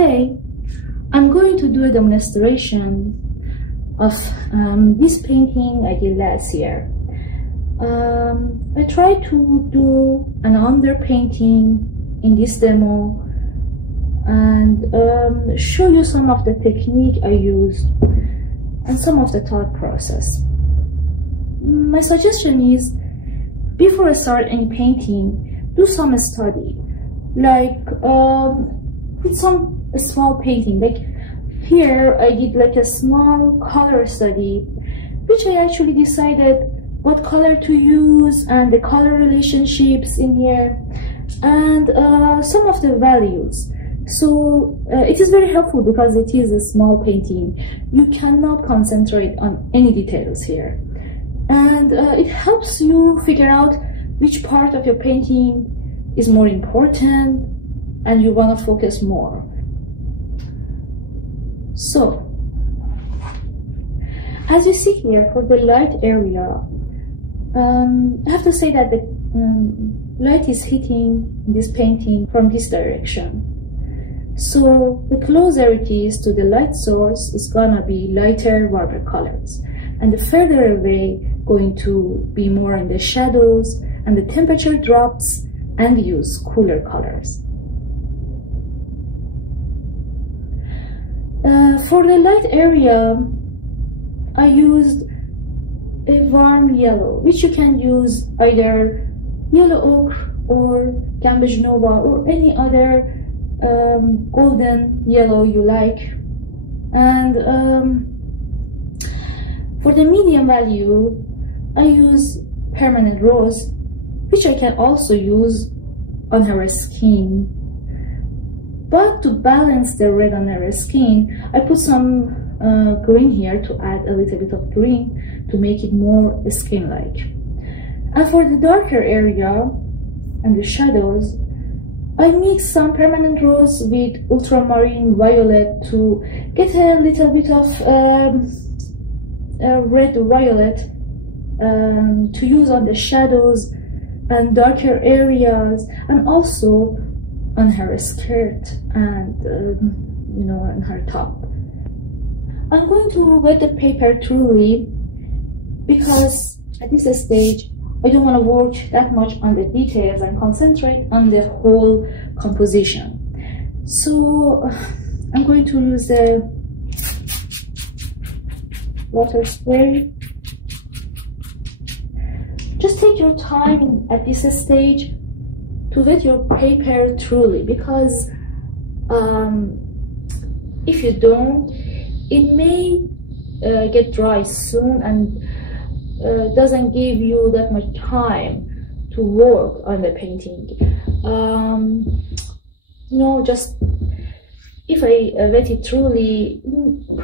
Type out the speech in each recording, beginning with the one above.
today I'm going to do a demonstration of this painting I did last year. I tried to do an underpainting in this demo and show you some of the technique I used and some of the thought process. My suggestion is, before I start any painting, do some study, like with some small painting. Like here I did like a small color study, which I actually decided what color to use and the color relationships in here and some of the values. So it is very helpful because it is a small painting. You cannot concentrate on any details here, and it helps you figure out which part of your painting is more important and you want to focus more. So as you see here, for the light area, I have to say that the light is hitting this painting from this direction. So the closer it is to the light source, it's gonna be lighter, warmer colors. And the further away, going to be more in the shadows, and the temperature drops and we use cooler colors. For the light area, I used a warm yellow, which you can use either yellow ochre or Gamboge Nova or any other golden yellow you like. And for the medium value, I use permanent rose, which I can also use on her skin. But to balance the red on her skin, I put some green here to add a little bit of green to make it more skin-like. And for the darker area and the shadows, I mix some permanent rose with ultramarine violet to get a little bit of red violet to use on the shadows and darker areas, and also on her skirt and you know, on her top. I'm going to wet the paper thoroughly because at this stage I don't want to work that much on the details and concentrate on the whole composition. So I'm going to use a water spray. Just take your time at this stage to wet your paper thoroughly, because if you don't, it may get dry soon and doesn't give you that much time to work on the painting. No, just if I wet it thoroughly,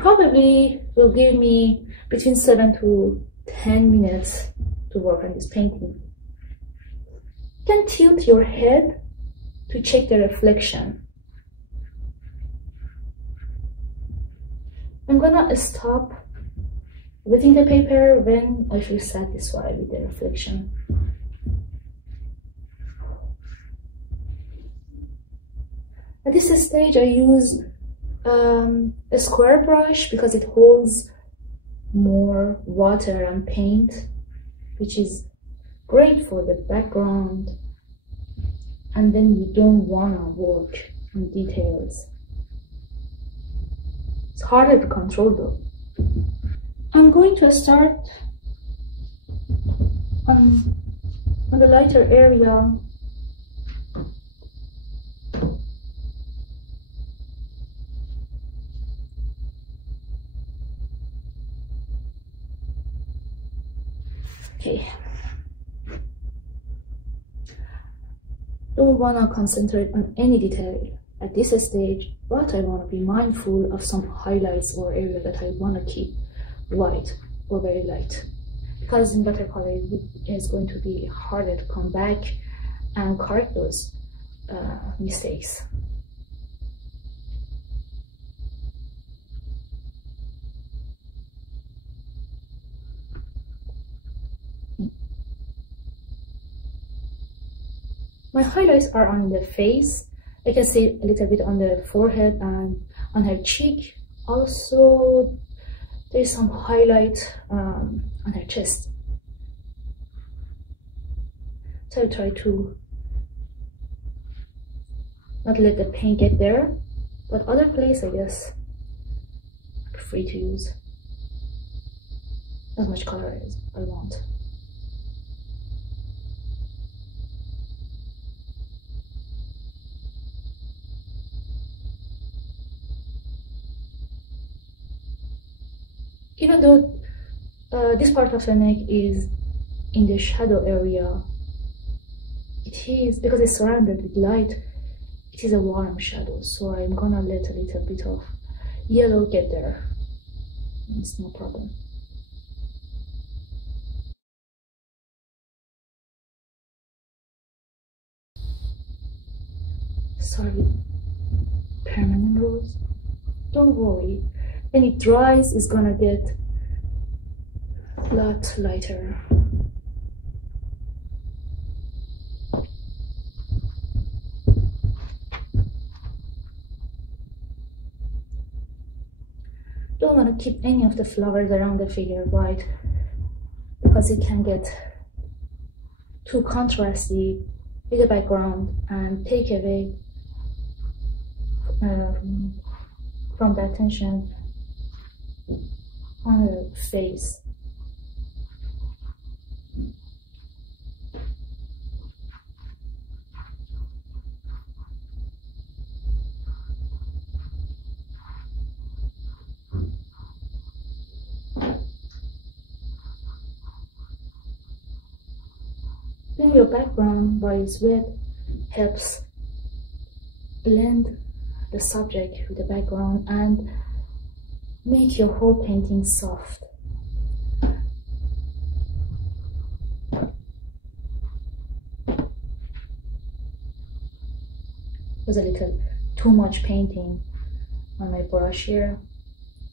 probably will give me between 7 to 10 minutes to work on this painting. You can tilt your head to check the reflection. I'm gonna stop wetting the paper when I feel satisfied with the reflection. At this stage I use a square brush because it holds more water and paint, which is great for the background, and then you don't want to work on details. It's harder to control though. I'm going to start on the lighter area. Okay. Don't want to concentrate on any detail at this stage, but I want to be mindful of some highlights or area that I want to keep white or very light, because in watercolor it is going to be harder to come back and correct those mistakes. My highlights are on the face, I can see a little bit on the forehead and on her cheek. Also, there's some highlight on her chest. So I try to not let the paint get there, but other place, I guess, I'm free to use as much color as I want. Even though this part of the neck is in the shadow area, it is, because it's surrounded with light, it is a warm shadow, so I'm gonna let a little bit of yellow get there. It's no problem. Sorry, permanent rose. Don't worry. When it dries, it's gonna get a lot lighter. Don't want to keep any of the flowers around the figure white because it can get too contrasty with the background and take away from the attention on the face. Then your background, while it's wet, helps blend the subject with the background and make your whole painting soft. There's a little too much painting on my brush here,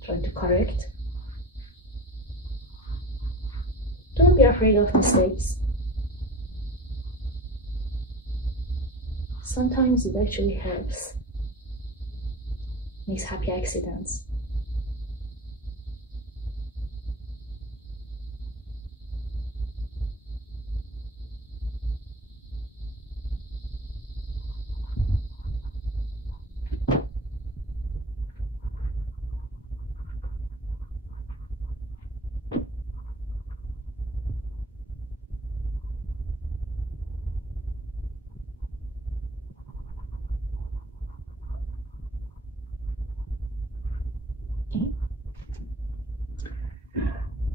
trying to correct. Don't be afraid of mistakes. Sometimes it actually helps, makes happy accidents.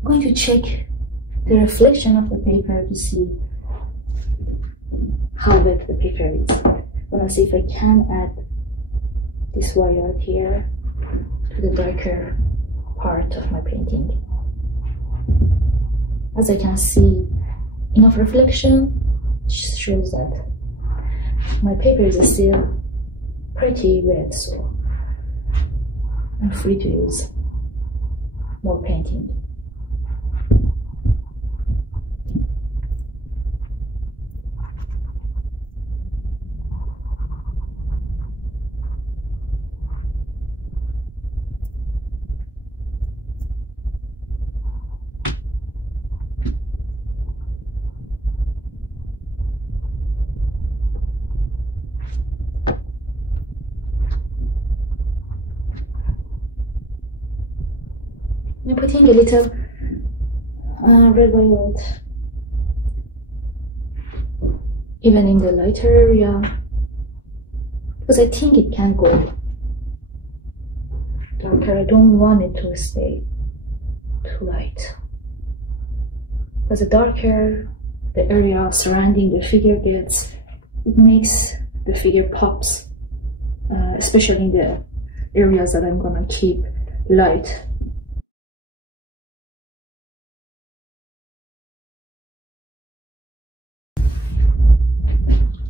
I'm going to check the reflection of the paper to see how wet the paper is. I'm going to see if I can add this wire here to the darker part of my painting. As I can see, enough reflection shows that my paper is still pretty wet, so I'm free to use more painting. I'm putting a little red violet even in the lighter area because I think it can go darker. I don't want it to stay too light because the darker the area surrounding the figure gets, it makes the figure pops, especially in the areas that I'm gonna keep light.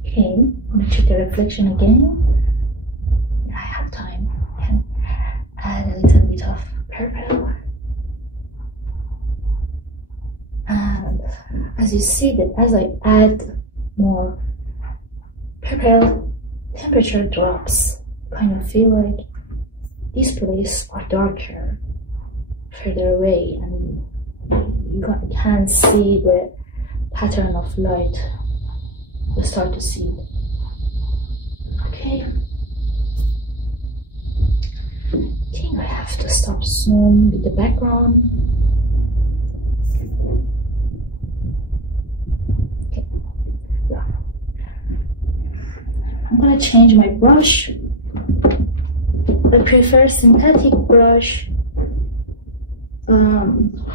Okay, I'm gonna check the reflection again. I have time. I can add a little bit of purple. And as you see that as I add more purple, temperature drops, kind of feel like these places are darker further away, and you can't see the pattern of light. You start to see it. Okay. I think I have to stop soon with the background. Okay. Yeah. I'm gonna change my brush. I prefer synthetic brush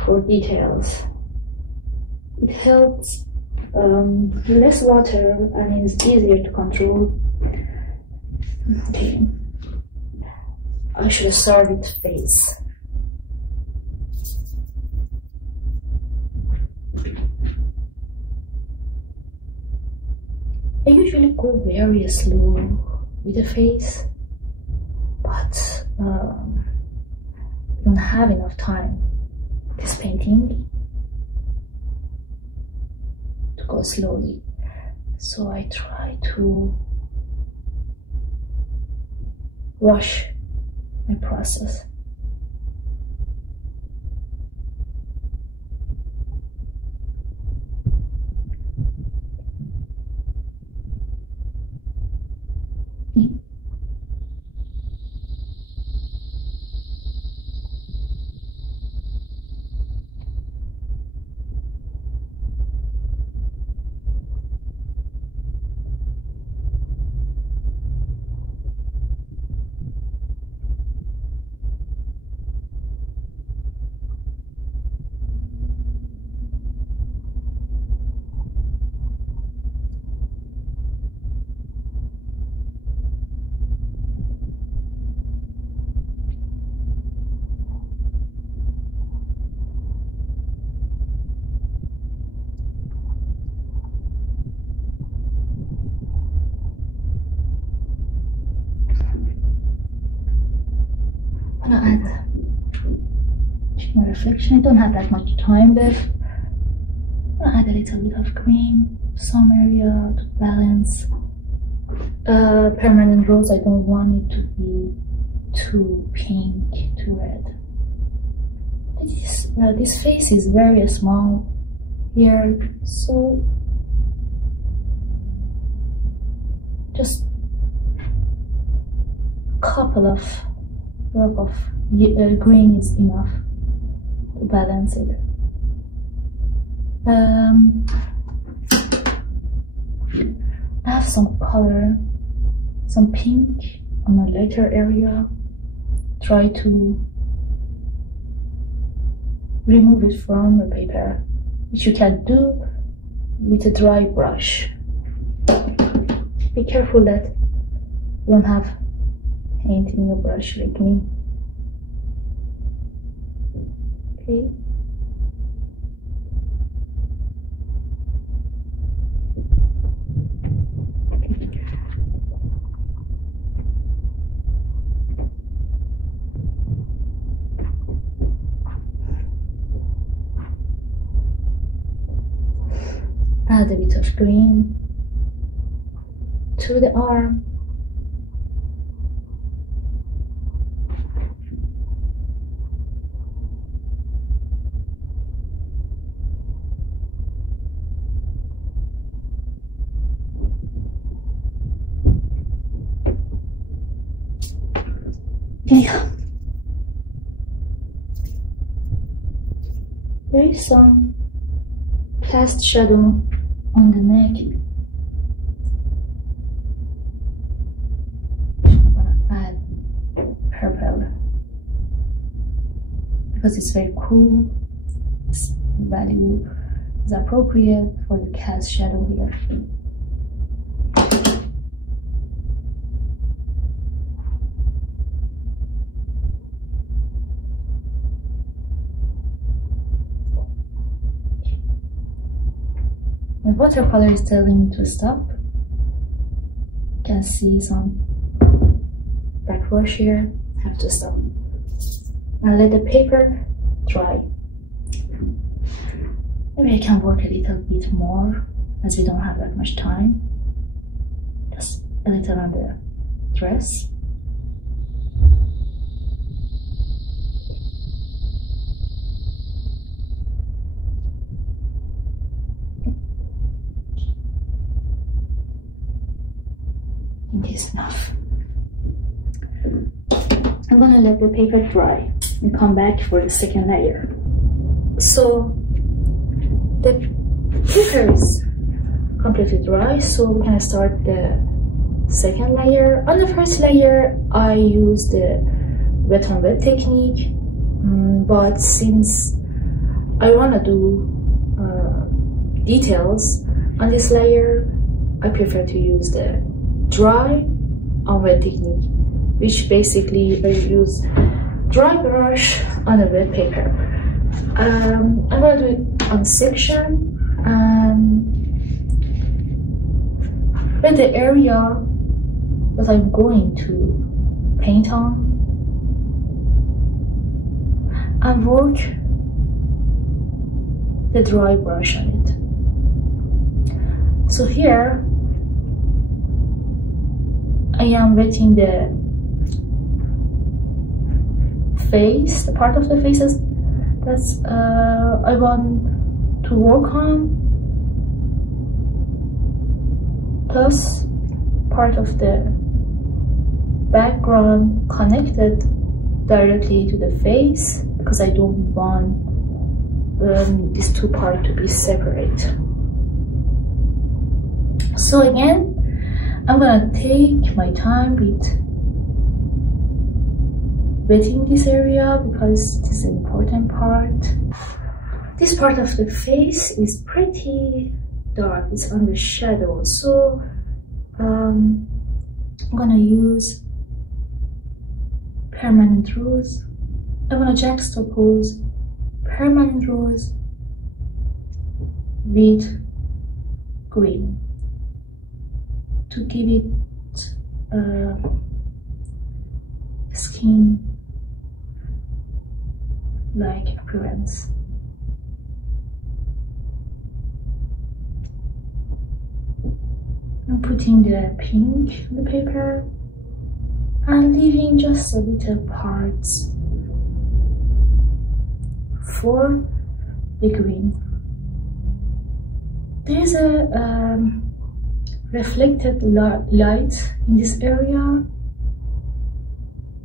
for details. It helps less water and is easier to control. Okay. I should start with face. I usually go very slow with the face, but I don't have enough time this painting to go slowly, so I try to rush my process. I'm gonna add my reflection. I don't have that much time left. I'm gonna add a little bit of green, some area to balance. Permanent rose, I don't want it to be too pink, too red. This face is very small here, so just a couple of drop of green is enough to balance it. I have some color, some pink on a lighter area. Try to remove it from the paper, which you can do with a dry brush. Be careful that you don't have paint in your brush like me. Okay. Add a bit of green to the arm. Okay. There is some cast shadow on the neck. I'm gonna add purple because it's very cool. Its value is appropriate for the cast shadow here. My watercolor is telling me to stop. You can see some backwash here. I have to stop. I'll let the paper dry. Maybe I can work a little bit more as we don't have that much time. Just a little on the dress. I think it's enough. I'm gonna let the paper dry and come back for the second layer. So the paper is completely dry, so we can start the second layer. On the first layer, I use the wet on wet technique, but since I want to do details on this layer, I prefer to use the dry on wet technique, which basically I use dry brush on a wet paper. I'm going to do it on section, with the area that I'm going to paint on, and work the dry brush on it. So here I am wetting the face, the part of the faces that's I want to work on, plus part of the background connected directly to the face, because I don't want these two parts to be separate. So again, I'm gonna take my time with wetting this area because this is an important part. This part of the face is pretty dark, it's under shadow, so I'm gonna use permanent rose. I'm gonna juxtapose permanent rose with green to give it skin like appearance. I'm putting the pink on the paper and leaving just a little parts for the green. There's a reflected light in this area,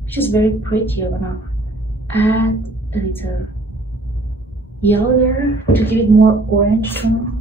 which is very pretty. I'm gonna add a little yellow there to give it more orange tone.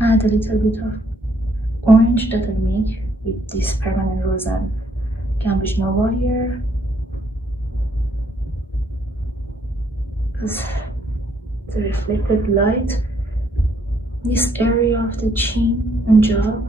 Add a little bit of orange that I make with this permanent rose and Cambridge Nova here, because the reflected light, this area of the chin and jaw.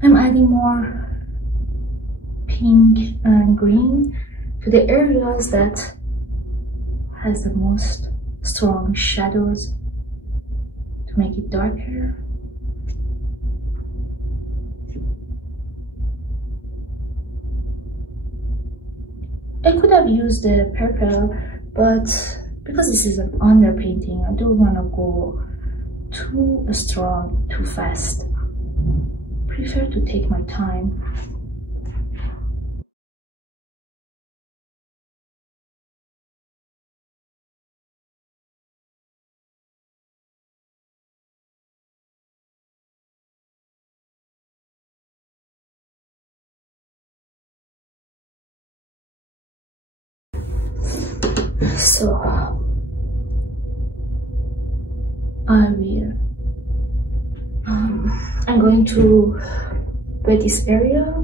I'm adding more pink and green to the areas that has the most strong shadows to make it darker. I could have used the purple, but because this is an underpainting, I don't want to go too strong, too fast. I prefer to take my time. So I will I'm going to wet this area.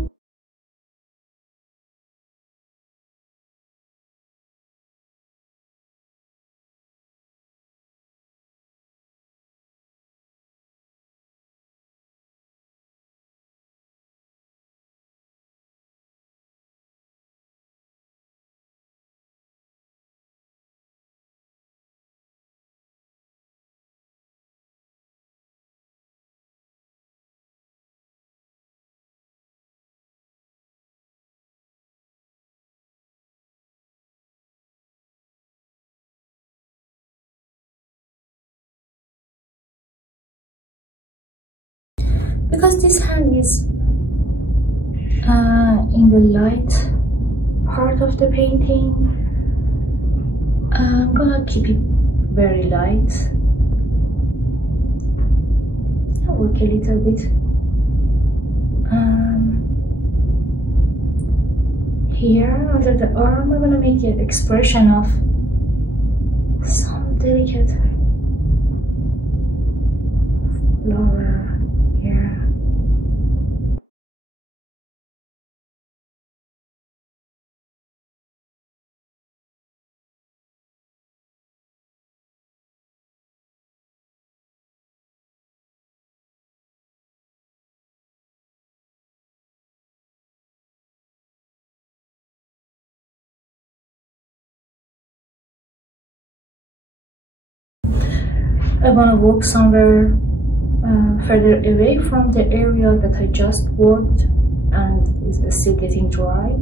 Because this hand is in the light part of the painting, I'm gonna keep it very light. I'll work a little bit. Here under the arm, I'm gonna make an expression of some delicate flower here. I want to walk somewhere further away from the area that I just worked and is still getting dry.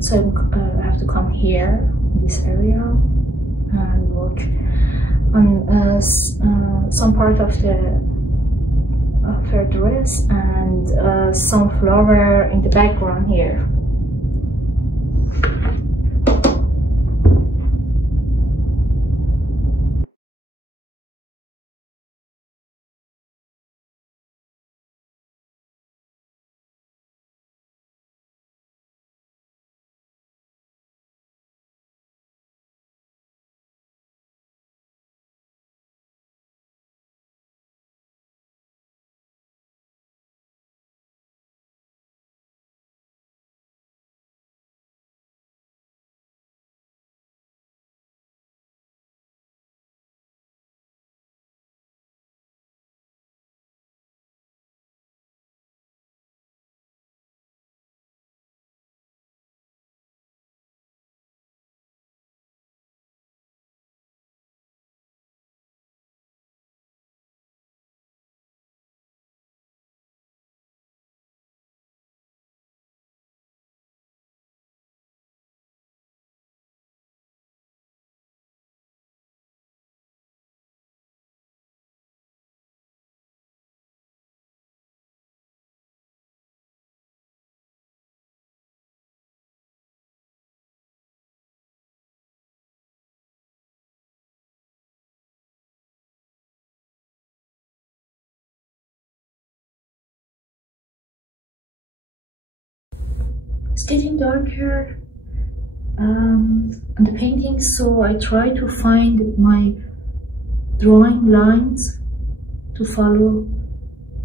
So I have to come here, this area, and work on some part of the her dress and some flower in the background here. It's getting darker on the painting, so I try to find my drawing lines to follow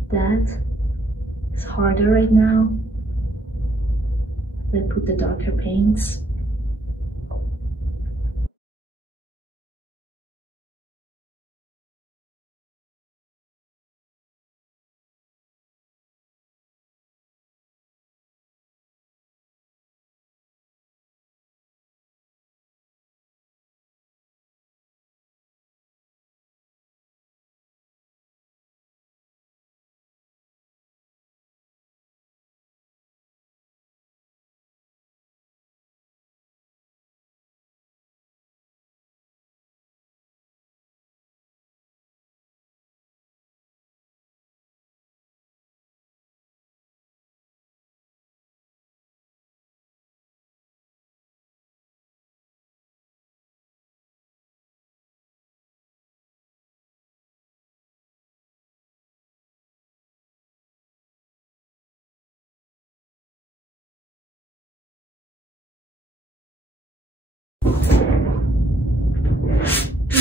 that. It's harder right now. I put the darker paints.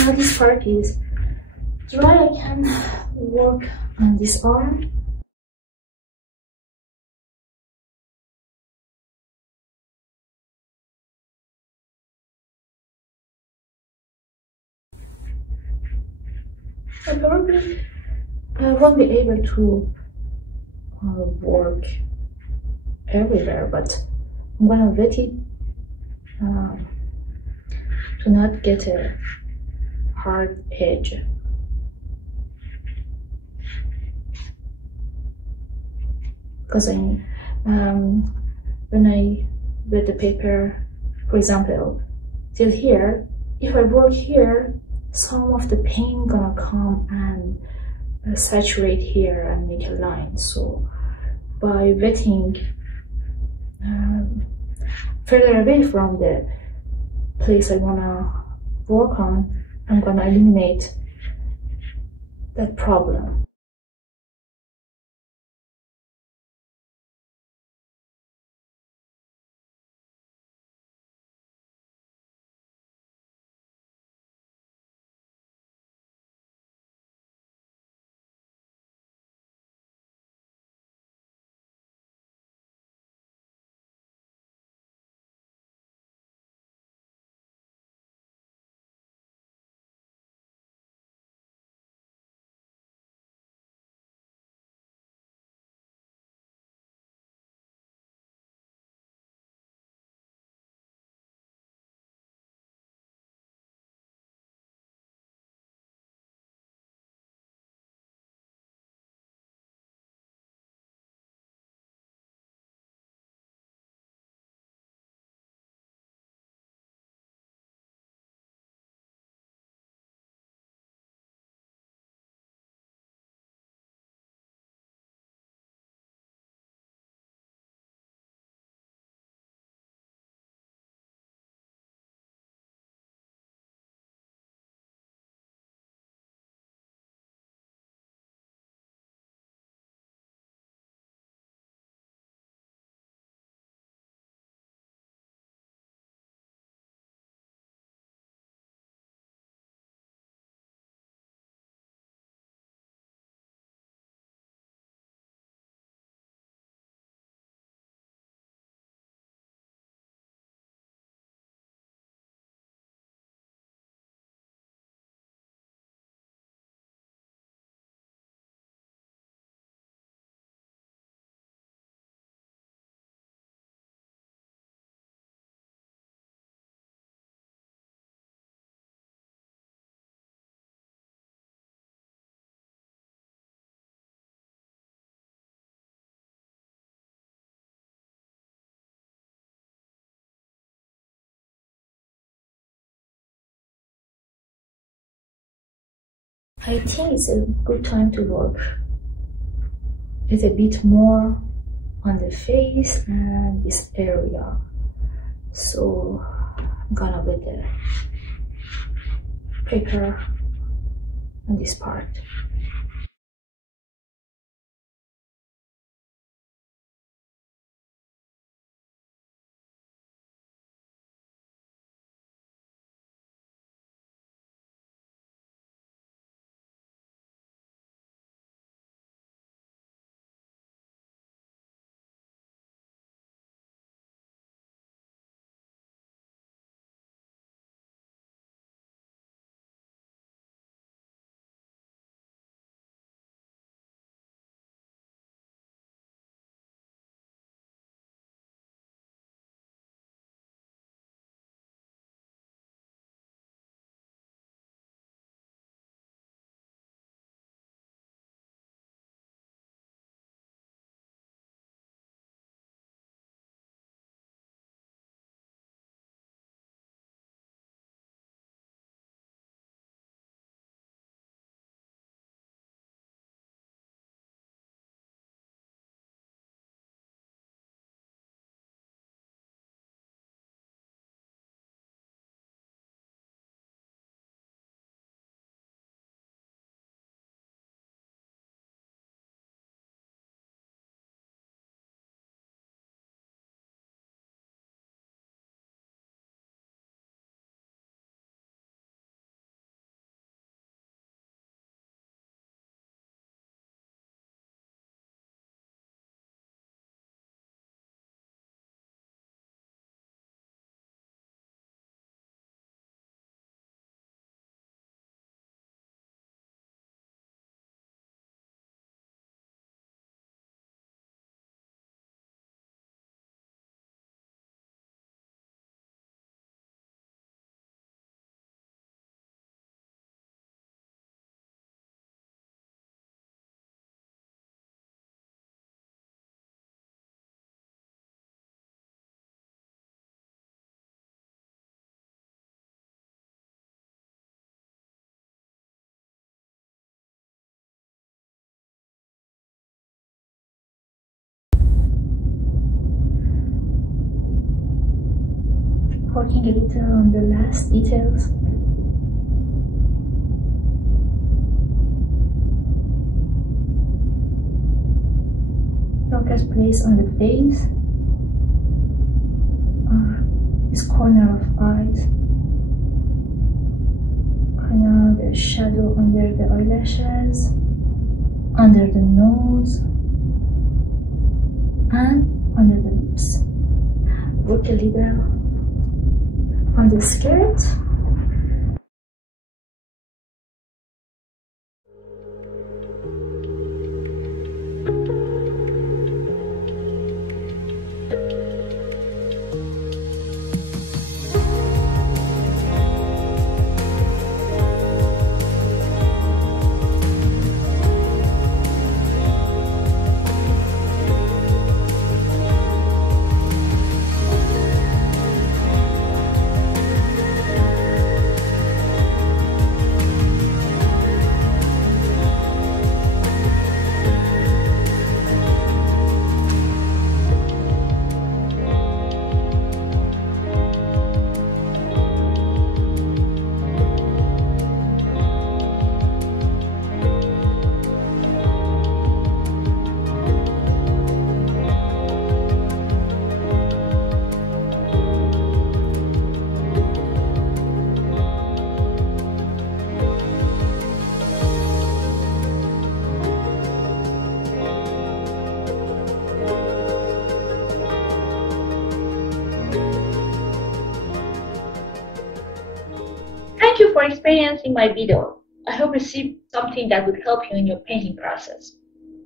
now this part is dry, I can work on this arm. I probably won't be able to work everywhere, but I'm gonna wet it to not get a hard edge. Because when I wet the paper, for example, till here, if I work here, some of the paint gonna come and saturate here and make a line. So by wetting further away from the place I wanna work on, I'm gonna eliminate that problem. I think it's a good time to work a bit more on the face and this area. So I'm gonna put the paper on this part. working a little on the last details. Focus placed on the face, this corner of eyes, kind of the shadow under the eyelashes, under the nose, and under the lips. Work a little on the skirt. Thank you for experiencing my video. I hope you received something that would help you in your painting process.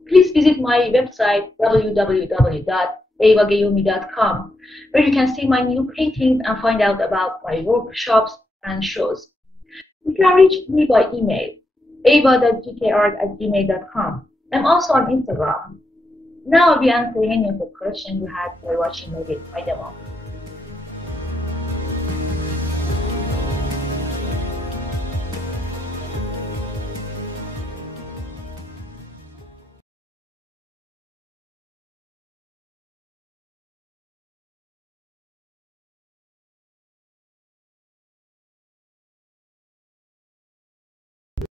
Please visit my website www.avaghayoumi.com, where you can see my new paintings and find out about my workshops and shows. You can reach me by email, ava.gkart@gmail.com. I'm also on Instagram. Now I'll be answering any of the questions you had while watching my demo.